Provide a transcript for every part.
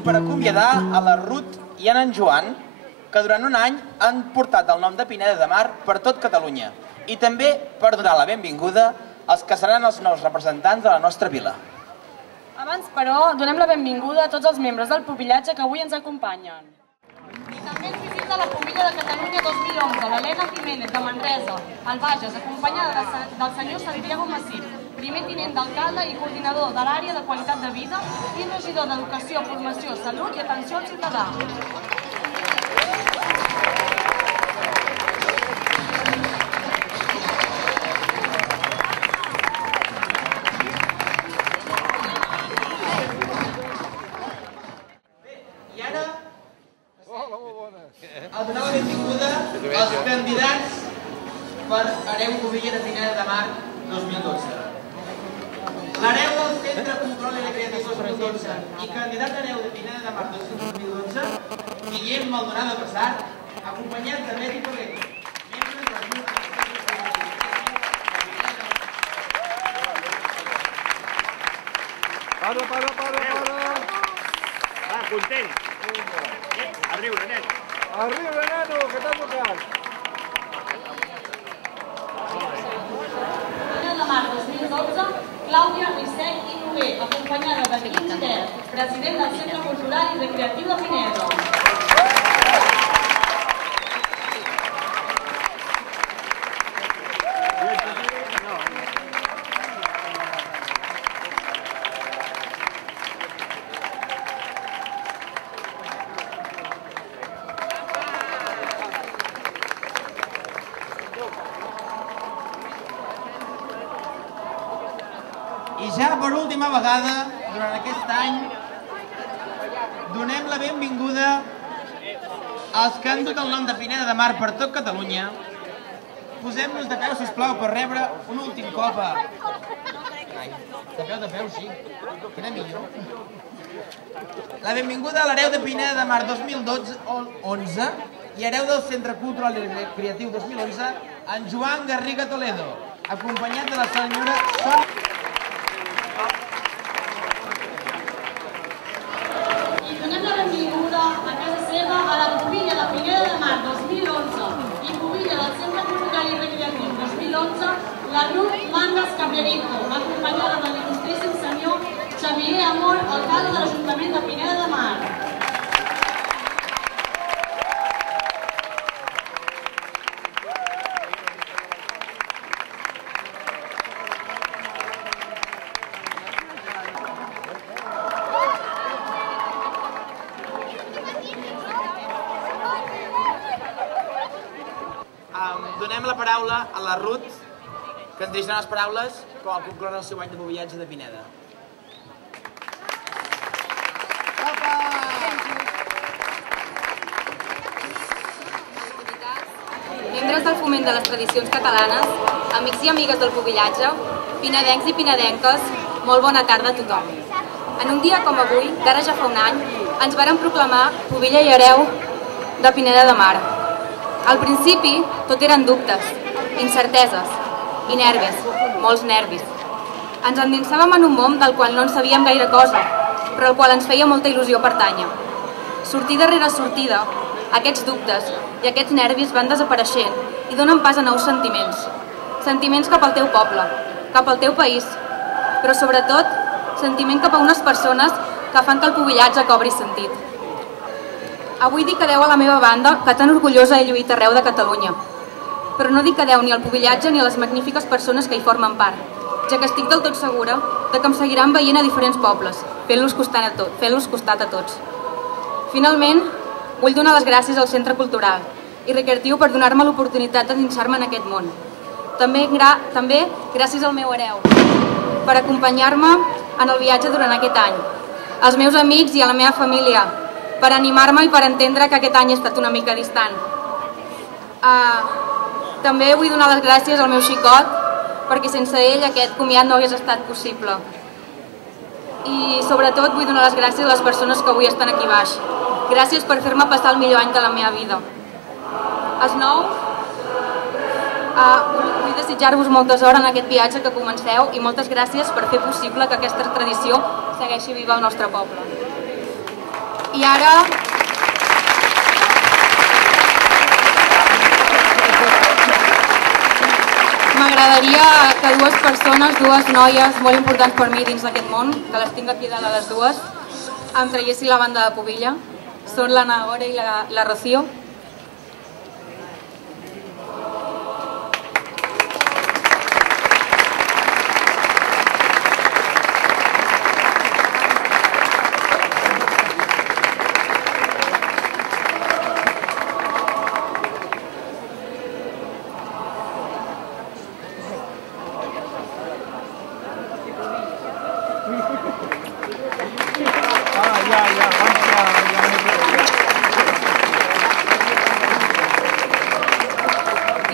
i per acomiadar a la Ruth i en Joan, que durant un any han portat el nom de Pineda de Mar per tot Catalunya, i també per donar la benvinguda als que seran els nous representants de la nostra vila. Abans, però, donem la benvinguda a tots els membres del pubillatge que avui ens acompanyen. I també ens visita la Pubilla de Catalunya 2011, l'Helena Jiménez, de Manresa, al Bages, acompanyada del senyor Santiago Massip, primer tinent d'alcalde i coordinador de l'àrea de qualitat de vida i regidor d'Educació, Formació, Salut i Atenció al Ciutadà. A donar la benvinguda als candidats per Hereu Pubilla de Pineda de Mar 2012. L'hereu del Centre Cultural i Recreatiu 2012 i candidat hereu de Pineda de Mar 2012, Guillem Maldonado Passat, acompanyat de Betty Toledo, membres del grup. Para. Va, content. A riure, nen. A riure, nano, que t'ha tocat. Pineda de Mar 2012, Clàudia Rissec i Noguer, acompanyada de Quim Ter, president del Centre Cultural i Recreatiu de Pineda. I ja per última vegada, durant aquest any, donem la benvinguda als que han dut el nom de Pineda de Mar per tot Catalunya. Posem-nos de peu, sisplau, per rebre un últim cop a... De peu, sí. Quina millor. La benvinguda a l'hereu de Pineda de Mar 2012-11 i hereu del Centre Cultural i Recreatiu 2011, en Joan Garriga Toledo, acompanyat de la senyora Sònia. I donem la benvinguda a casa seva a la Pubilla de Pineda de Mar 2011 i Pubilla del Centre Cultural i Recreatiu 2011, la Ruth Mangas Cabrerito, acompanyada de l'il·lustríssim senyor Xavier Amor, alcalde de l'Ajuntament de Pineda de Mar. Donem la paraula a la Ruth, que ens dirigirà les paraules com al concloure el seu any de pubillatge de Pineda. Membres del Foment de les Tradicions Catalanes, amics i amigues del pubillatge, pinedencs i pinedenques, molt bona tarda a tothom. En un dia com avui, d'ara ja fa un any, ens varen proclamar pubilla i hereu de Pineda de Mar. Al principi, tot eren dubtes, incerteses i nervis, molts nervis. Ens endinsàvem en un món del qual no en sabíem gaire cosa, però al qual ens feia molta il·lusió pertànyer. Sortida rere sortida, aquests dubtes i aquests nervis van desapareixent i donen pas a nous sentiments. Sentiments cap al teu poble, cap al teu país, però sobretot sentiment cap a unes persones que fan que el pubillatge cobri sentit. Avui dic adeu a la meva banda, que tan orgullosa he lluït arreu de Catalunya. Però no dic adeu ni al pubillatge ni a les magnífiques persones que hi formen part, ja que estic del tot segura que em seguiran veient a diferents pobles, fent-los costat a tots. Finalment, vull donar les gràcies al Centre Cultural i Recreatiu per donar-me l'oportunitat de dinsar-me en aquest món. També gràcies al meu hereu per acompanyar-me en el viatge durant aquest any, als meus amics i a la meva família, per animar-me i per entendre que aquest any ha estat una mica distant. També vull donar les gràcies al meu xicot, perquè sense ell aquest comiat no hagués estat possible. I sobretot vull donar les gràcies a les persones que avui estan aquí baix. Gràcies per fer-me passar el millor any de la meva vida. Els nous, vull desitjar-vos molta sort en aquest viatge que comenceu i moltes gràcies per fer possible que aquesta tradició segueixi viva al nostre poble. I ara m'agradaria que dues persones, dues noies molt importants per mi dins d'aquest món, que les tinc aquí dalt a les dues, em traiessin la banda de pubilla. Són la Nagore i la Rocío.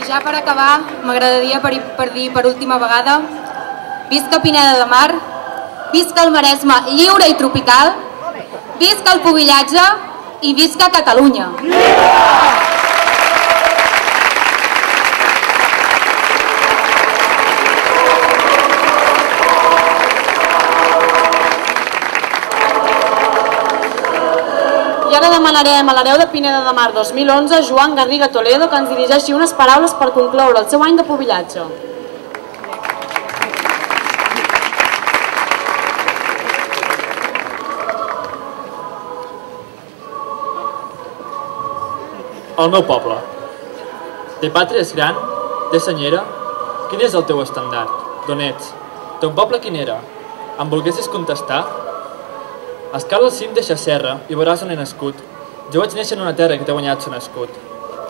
Ja per acabar, m'agradaria per dir per última vegada: visca Pineda de Mar, visca el Maresme lliure i tropical, visca el pubillatge i visca Catalunya! I ara demanarem a l'hereu de Pineda de Mar 2011, Joan Garriga Toledo, que ens dirigeixi unes paraules per concloure el seu any de pubillatge. El meu poble. Té pàtria és gran? Té senyera? Quin és el teu estendard? D'on ets? Ton poble quin era? Em volguessis contestar? Escala al cim d'eixa serra i veuràs on he nascut. Jo vaig néixer en una terra que té guanyat son escut.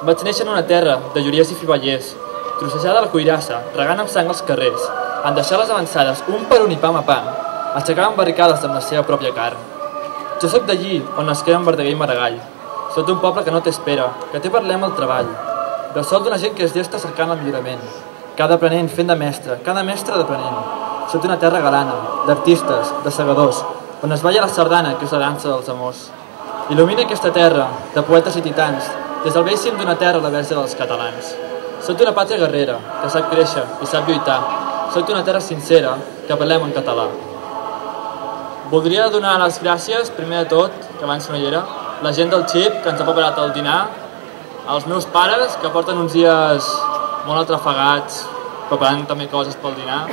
Vaig néixer en una terra de lloriers i fivallers, trossejada la cuirassa, regant amb sang els carrers, en deixar les avançades un per un i pam a pam, aixecaven barricades amb la seva pròpia carn. Jo sóc d'allí on nasqueren Verdaguer i Maragall. Sóc d'un poble que no t'espera, que té parlem al treball, del sol d'una gent que es llesta cercant el millorament, cada aprenent fent de mestre, cada mestre d'aprenent. Sóc d'una terra galana, d'artistes, de segadors, on es balla la sardana, que és la dansa dels amors. Il·lumina aquesta terra, de poetes i titans, des del vell cim d'una terra a la verge dels catalans. Sóc d'una pàtria guerrera, que sap créixer i sap lluitar. Sóc d'una terra sincera, que parlem en català. Voldria donar les gràcies, primer de tot, que abans no hi era, la gent del XIP, que ens ha preparat el dinar, als meus pares, que porten uns dies molt atrafegats, preparant també coses pel dinar,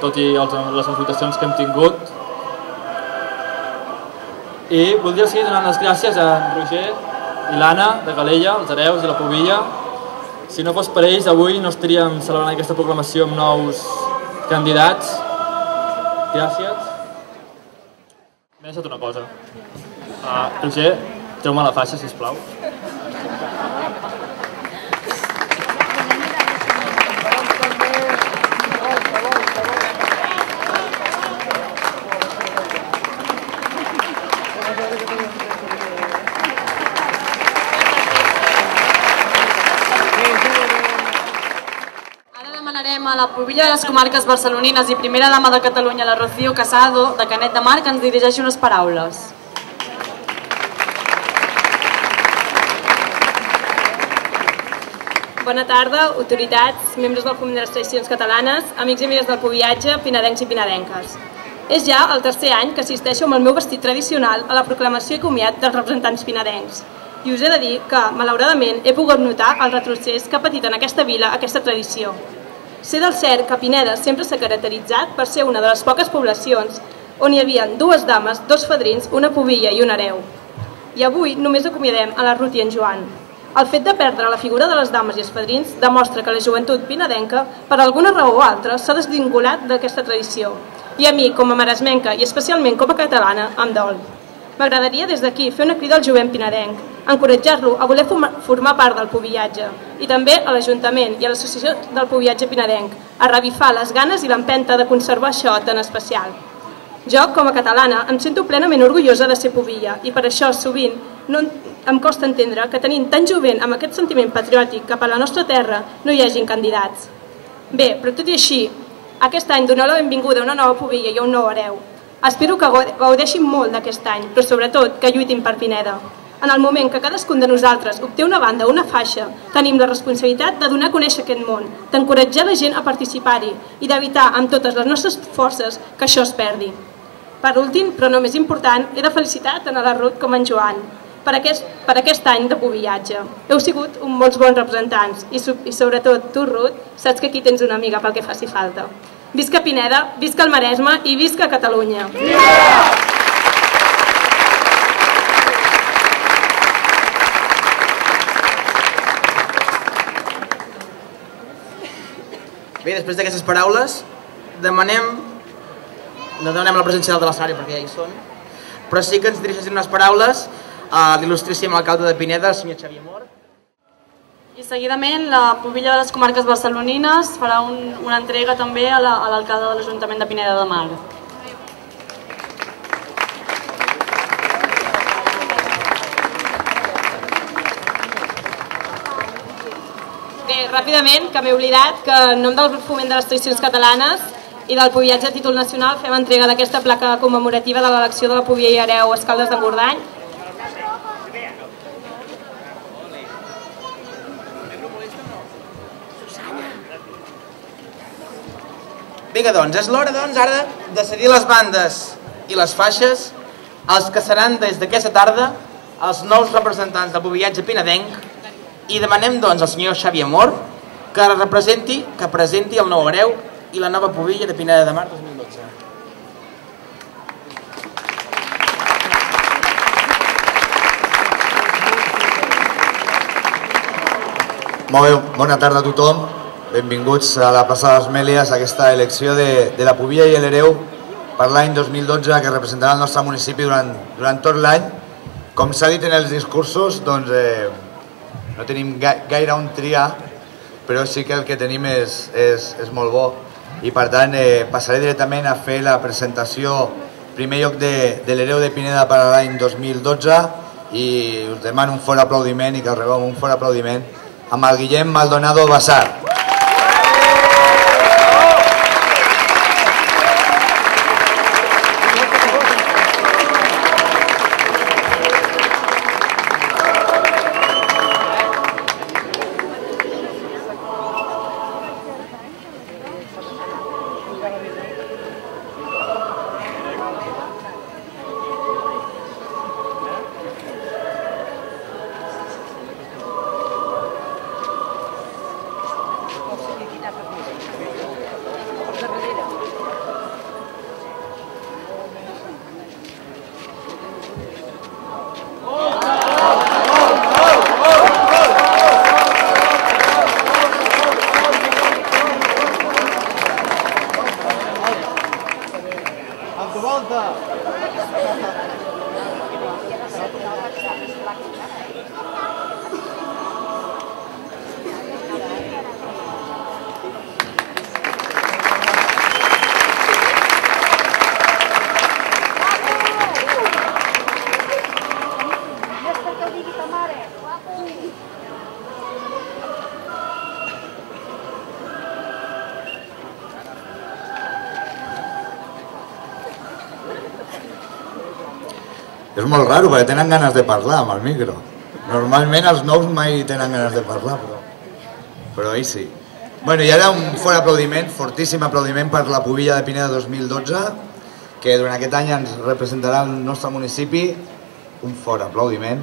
tot i les infiltracions que hem tingut. I voldria seguir donant les gràcies a en Roger i l'Anna, de Calella, els hereus i la pubilla. Si no fos per ells, avui no estaríem celebrant aquesta proclamació amb nous candidats. Gràcies. M'he deixat una cosa. Roger, treu-me la faixa, sisplau. A la pubilla de les comarques barcelonines i primera dama de Catalunya, la Rocío Casado, de Canet de Mar, que ens dirigeixi unes paraules. Bona tarda, autoritats, membres del Foment de les Tradicions Catalanes, amics i amigues del pubillatge, pinedencs i pinedenques. És ja el tercer any que assisteixo amb el meu vestit tradicional a la proclamació i comiat dels representants pinedencs. I us he de dir que, malauradament, he pogut notar el retrocés que ha patit en aquesta vila aquesta tradició. Sé del cert que Pineda sempre s'ha caracteritzat per ser una de les poques poblacions on hi havia dues dames, dos fadrins, una pubilla i un hereu. I avui només acomiadem a la Ruth i en Joan. El fet de perdre la figura de les dames i els fadrins demostra que la joventut pinedenca, per alguna raó o altra, s'ha desvinculat d'aquesta tradició. I a mi, com a maresmenca i especialment com a catalana, em dol. M'agradaria des d'aquí fer una crida al jovent pinedenc, encoratjar-lo a voler formar part del pubillatge i també a l'Ajuntament i a l'Associació del Pubillatge Pinedenc a revifar les ganes i l'empenta de conservar això tan especial. Jo, com a catalana, em sento plenament orgullosa de ser pubilla i per això sovint em costa entendre que tenint tant jovent amb aquest sentiment patriòtic cap a la nostra terra no hi hagin candidats. Bé, però tot i així, aquest any doneu la benvinguda a una nova pubilla i a un nou hereu. Espero que gaudeixin molt d'aquest any, però sobretot que lluitin per Pineda. En el moment que cadascun de nosaltres obté una banda o una faixa, tenim la responsabilitat de donar a conèixer aquest món, d'encoratjar la gent a participar-hi i d'evitar amb totes les nostres forces que això es perdi. Per últim, però no més important, he de felicitar tant a la Ruth com a en Joan per aquest any de pubillatge. Heu sigut molts bons representants i sobretot tu, Ruth, saps que aquí tens una amiga pel que faci falta. Visca Pineda, visca el Maresme i visca Catalunya! Bé, després d'aquestes paraules, no demanem la presència de la Sària perquè ja hi són, però sí que ens dirigeixen unes paraules a l'il·lustríssim alcalde de Pineda, el senyor Xavier Mor. I seguidament la pubilla de les comarques barcelonines farà una entrega també a l'alcalde de l'Ajuntament de Pineda de Mar. Bé, ràpidament, que m'he oblidat que en nom del Foment de les Tradicions Catalanes i del pubillatge a títol nacional fem entrega d'aquesta placa commemorativa de l'elecció de la pubilla i hereu Escaldes d'Engordany. Vinga, doncs, és l'hora, ara de decidir les bandes i les faixes, els que seran des d'aquesta tarda els nous representants del pubillatge pinedenc, i demanem, doncs, al senyor Xavier Mor que presenti el nou hereu i la nova pubilla de Pineda de Mar 2012. Molt bé, bona tarda a tothom. Benvinguts a la plaça de les Mèlies, a aquesta elecció de la pubilla i l'hereu per l'any 2012 que representarà el nostre municipi durant tot l'any. Com s'ha dit en els discursos, doncs no tenim gaire on triar, però sí que el que tenim és molt bo. I per tant passaré directament a fer la presentació en primer lloc de l'hereu de Pineda per a l'any 2012 i us demano un fort aplaudiment i que el rebeu un fort aplaudiment amb el Guillem Maldonado Bassar. És molt raro, perquè tenen ganes de parlar amb el micro. Normalment els nous mai tenen ganes de parlar, però ells sí. Bueno, i ara un fort aplaudiment, fortíssim aplaudiment per la pubilla de Pineda 2012, que durant aquest any ens representarà el nostre municipi. Un fort aplaudiment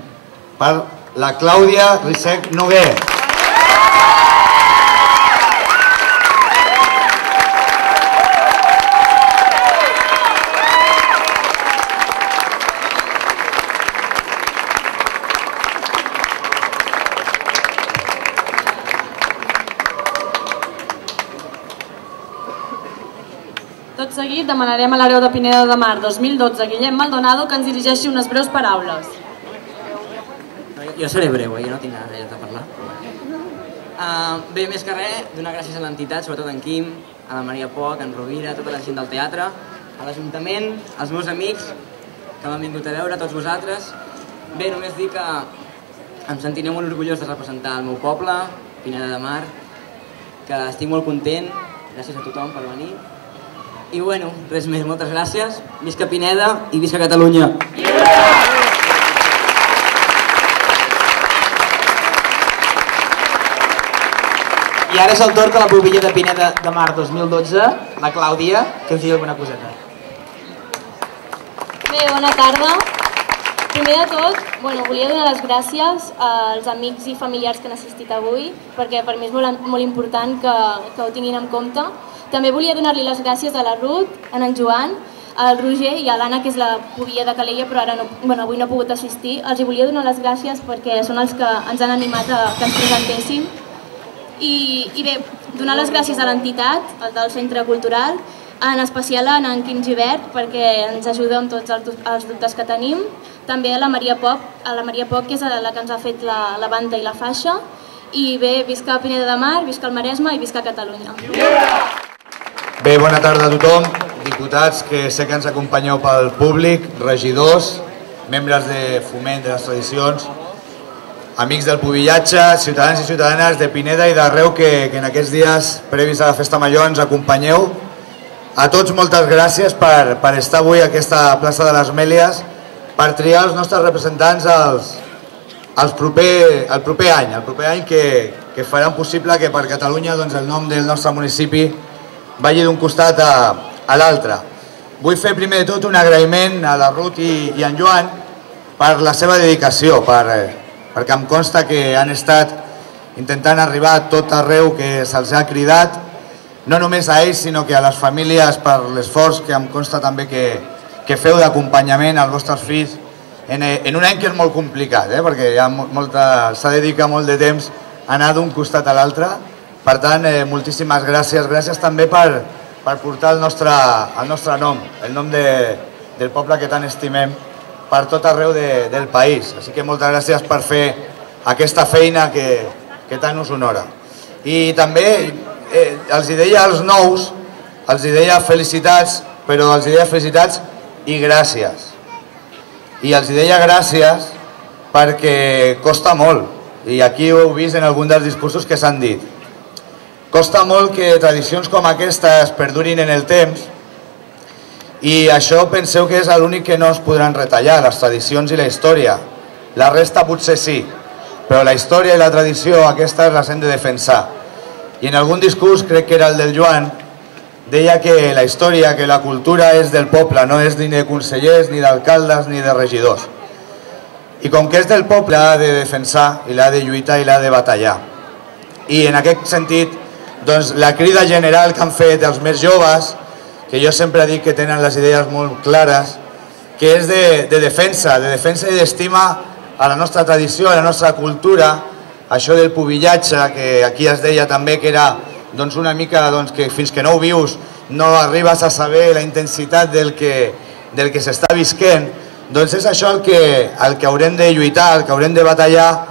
per la Clàudia Risec Noguer. Tot seguit demanarem a l'hereu de Pineda de Mar 2012, Guillem Maldonado, que ens dirigeixi unes breus paraules. Jo seré breu, jo no tinc ganes de parlar. Bé, més que res, donar gràcies a l'entitat, sobretot en Quim, a la Maria Poch, en Rovira, a tota la gent del teatre, a l'Ajuntament, als meus amics que m'han vingut a veure, a tots vosaltres. Bé, només dir que em sentiré molt orgullós de representar el meu poble, Pineda de Mar, que estic molt content, gràcies a tothom per venir. I bueno, res més, moltes gràcies, visca Pineda i visca Catalunya! I ara és el torn de la pubilla de Pineda de Mar 2012, la Clàudia, que us digui alguna coseta. Bé, bona tarda. Primer de tot, volia donar les gràcies als amics i familiars que han assistit avui, perquè per mi és molt important que ho tinguin en compte. També volia donar-li les gràcies a la Ruth, a en Joan, al Roger i a l'Anna, que és la pubilla de Calella, però ara avui no ha pogut assistir. Els volia donar les gràcies perquè són els que ens han animat a que ens presentéssim. I bé, donar les gràcies a l'entitat, el del Centre Cultural, en especial a en Quim Gibert, perquè ens ajuda amb tots els dubtes que tenim. També a la Maria Poc, que és la que ens ha fet la banda i la faixa. I bé, visca Pineda de Mar, visca el Maresme i visca Catalunya. Bé, bona tarda a tothom, diputats que sé que ens acompanyeu pel públic, regidors, membres de Foment de les Tradicions, amics del pubillatge, ciutadans i ciutadanes de Pineda i d'arreu que en aquests dies previs a la Festa Major ens acompanyeu. A tots moltes gràcies per estar avui a aquesta plaça de les Mèlies, per triar els nostres representants el proper any que faran possible que per Catalunya el nom del nostre municipi vagi d'un costat a l'altre. Vull fer primer de tot un agraïment a la Ruth i en Joan per la seva dedicació, perquè em consta que han estat intentant arribar a tot arreu que se'ls ha cridat, no només a ells, sinó que a les famílies per l'esforç que em consta també que feu d'acompanyament als vostres fills en un any que és molt complicat, perquè s'ha dedicat molt de temps a anar d'un costat a l'altre. Per tant, moltíssimes gràcies. Gràcies també per portar el nostre nom, el nom del poble que tant estimem, per tot arreu del país. Així que moltes gràcies per fer aquesta feina que tant us honora. I també els deia als nous, els deia felicitats, però els deia felicitats i gràcies. I els deia gràcies perquè costa molt, i aquí ho heu vist en algun dels discursos que s'han dit. Costa molt que tradicions com aquestes perdurin en el temps, i això penseu que és l'únic que no es podran retallar, les tradicions i la història. La resta potser sí, però la història i la tradició aquestes les hem de defensar. I en algun discurs, crec que era el del Joan, deia que la història, que la cultura és del poble, no és ni de consellers, ni d'alcaldes, ni de regidors. I com que és del poble, l'ha de defensar, i l'ha de lluitar i l'ha de batallar. I en aquest sentit, doncs, la crida general que han fet els més joves, que jo sempre dic que tenen les idees molt clares, que és de defensa i d'estima a la nostra tradició, a la nostra cultura, això del pubillatge, que aquí es deia també que era una mica que fins que no ho vius no arribes a saber la intensitat del que s'està visquent, doncs és això el que haurem de lluitar, el que haurem de batallar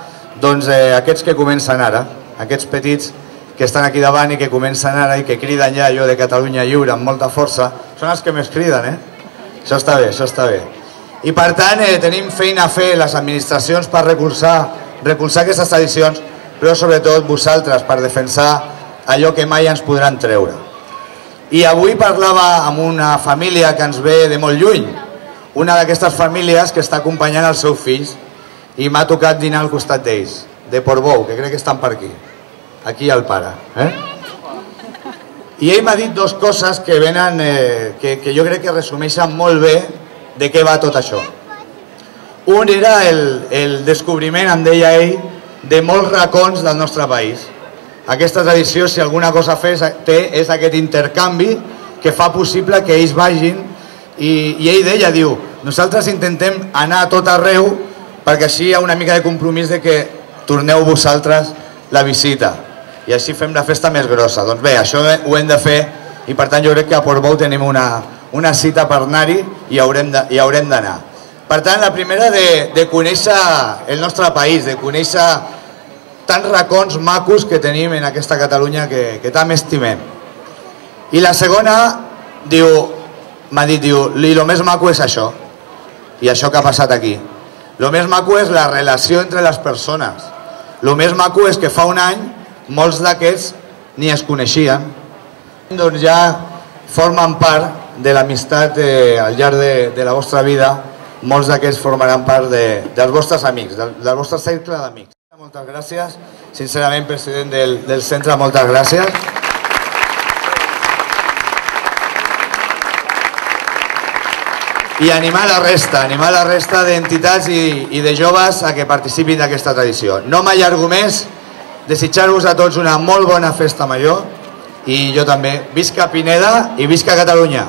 aquests que comencen ara, aquests petits que estan aquí davant i que comencen ara i que criden ja allò de Catalunya lliure amb molta força, són els que més criden, Això està bé, això està bé. I per tant tenim feina a fer les administracions per recolzar aquestes tradicions, però sobretot vosaltres per defensar allò que mai ens podran treure. I avui parlava amb una família que ens ve de molt lluny, una d'aquestes famílies que està acompanyant els seus fills, i m'ha tocat dinar al costat d'ells, de Portbou, que crec que estan per aquí. Aquí el pare. I ell m'ha dit dues coses que venen, que jo crec que resumeixen molt bé de què va tot això. Un era el descobriment, em deia ell, de molts racons del nostre país. Aquesta tradició, si alguna cosa té, és aquest intercanvi que fa possible que ells vagin, i ell deia, diu, nosaltres intentem anar a tot arreu perquè així hi ha una mica de compromís de que torneu vosaltres la visita i així fem la festa més grossa. Doncs bé, això ho hem de fer, i per tant jo crec que a Portbou tenim una cita per anar-hi i haurem d'anar. Per tant, la primera de conèixer el nostre país, de conèixer tants racons macos que tenim en aquesta Catalunya que tant estimem. I la segona, m'ha dit, i el més maco és això, i això que ha passat aquí. El més maco és la relació entre les persones. El més maco és que fa un any molts d'aquests ni es coneixien. Doncs ja formen part de l'amistat al llarg de la vostra vida, molts d'aquests formaran part dels vostres amics, del vostre cercle d'amics. Moltes gràcies, sincerament, president del centre, moltes gràcies. i animar la resta d'entitats i de joves a que participin d'aquesta tradició. No m'allargo més, desitjar-vos a tots una molt bona festa major i jo també. Visca Pineda i visca Catalunya!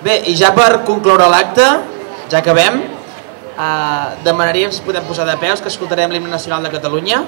Bé, i ja per concloure l'acte, ja acabem, demanaríem si podem posar de peus que escoltarem l'himne nacional de Catalunya.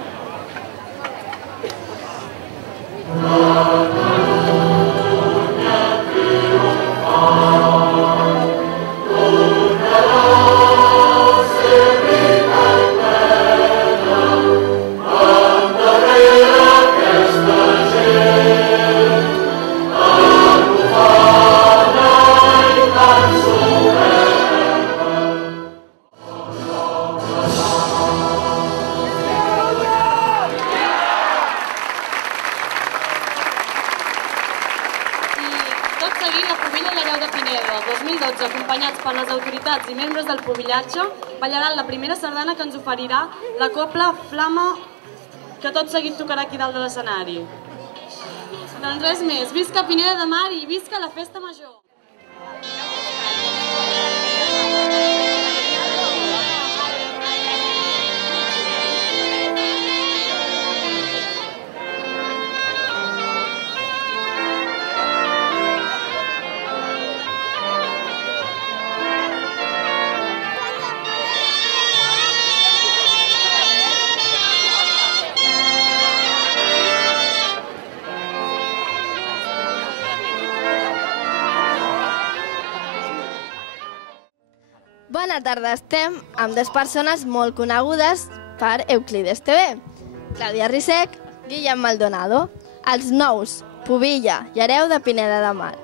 I membres del Pubillatge ballaran la primera sardana que ens oferirà la cobla Flama, que tot seguit tocarà aquí dalt de l'escenari. Doncs res més, visca Pineda de Mar i visca la festa major! Bona tarda, estem amb dues persones molt conegudes per Euclides TV. Clàudia Rissec, Guillem Maldonado, els nous Pubilla i Hereu de Pineda de Mar.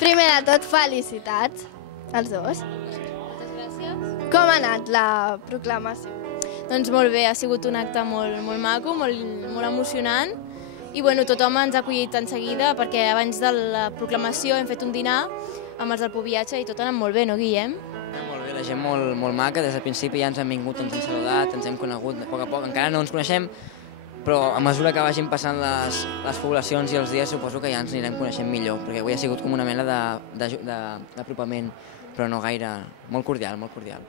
Primer de tot, felicitats als dos. Moltes gràcies. Com ha anat la proclamació? Doncs molt bé, ha sigut un acte molt maco, molt emocionant. I bueno, tothom ens ha acollit en seguida perquè abans de la proclamació hem fet un dinar amb els del Pubillatge i tot ha anat molt bé, no, Guillem? Molt bé, la gent molt maca, des del principi ja ens han vingut, ens han saludat, ens hem conegut a poc, encara no ens coneixem, però a mesura que vagin passant les poblacions i els dies suposo que ja ens anirem coneixent millor, perquè avui ha sigut com una mena d'apropament, però no gaire, molt cordial, molt cordial.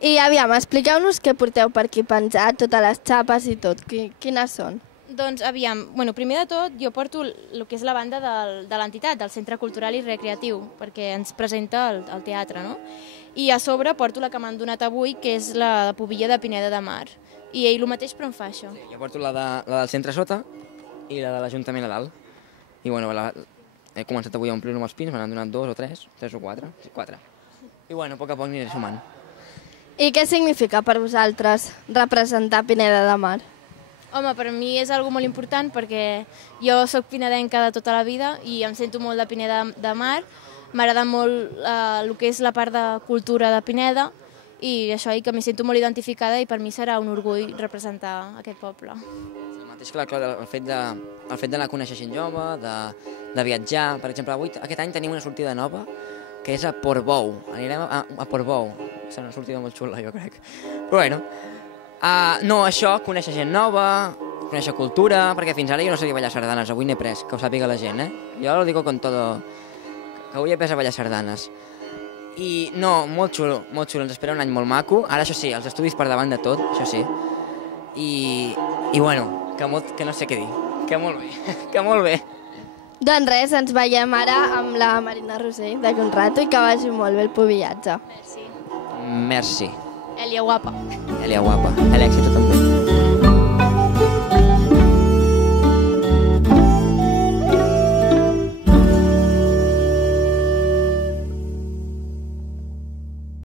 I aviam, expliqueu-nos què porteu per aquí penjat, totes les xapes i tot, quines són? Doncs aviam, primer de tot jo porto el que és la banda de l'entitat, del Centre Cultural i Recreatiu, perquè ens presenta el teatre, no? I a sobre porto la que m'han donat avui, que és la Pubilla de Pineda de Mar. I ell el mateix però em fa això. Sí, jo porto la del centre sota i la de l'Ajuntament a dalt. I bueno, he començat avui a omplir-ho amb els pins, me n'han donat 2 o 3 o 4. Sí, 4. I bueno, a poc aniré sumant. I què significa per vosaltres representar Pineda de Mar? Home, per mi és algo molt important perquè jo soc pinedenca de tota la vida i em sento molt de Pineda de Mar. M'agrada molt el que és la part de cultura de Pineda i això, i que m'hi sento molt identificada i per mi serà un orgull representar aquest poble. El mateix que el fet d'anar a conèixer gent jove, de viatjar. Per exemple, aquest any tenim una sortida nova que és a Portbou. Anirem a Portbou. Serà una sortida molt xula, jo crec. Però bueno, no, això, conèixer gent nova, conèixer cultura, perquè fins ara jo no sabia ballar sardanes, avui n'he pres, que ho sàpiga la gent, Jo lo digo con todo, que avui he pres a ballar sardanes. I no, molt xulo, ens espera un any molt maco, ara això sí, els estudis per davant de tot, això sí, i bueno, que no sé què dir, que molt bé, que molt bé. Doncs res, ens veiem ara amb la Marina Rosell d'aquí un rato i que vagi molt bé el Pubillatge. Merci. Merci. Elia guapa. Elia guapa. L'èxit